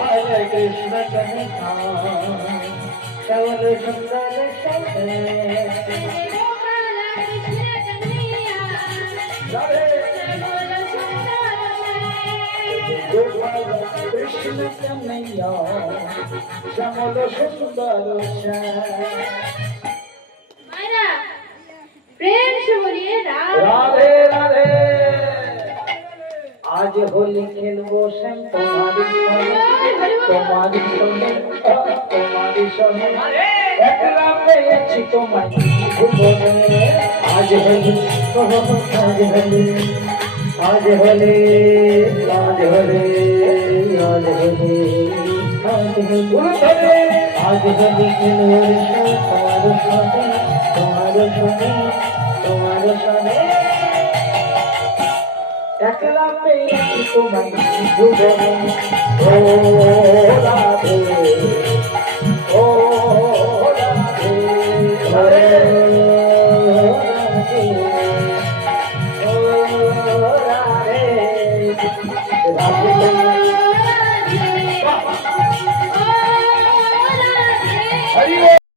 Hare Krishna Krishna Shyamal Sundar Krishna Kanhaiya Shyamal Sundar Myra प्रेम से बोलिए राधे राधे आज होली खेलबो श्याम तुम्हारी सोने एकला पेয়েছি তোমায় ভুবনে आज होली आज होली आज होली आज होली आज होली आज होली खेलबो তোমার সোনে একলা পেয়েছি তোমায় ভুবনে ও রাধে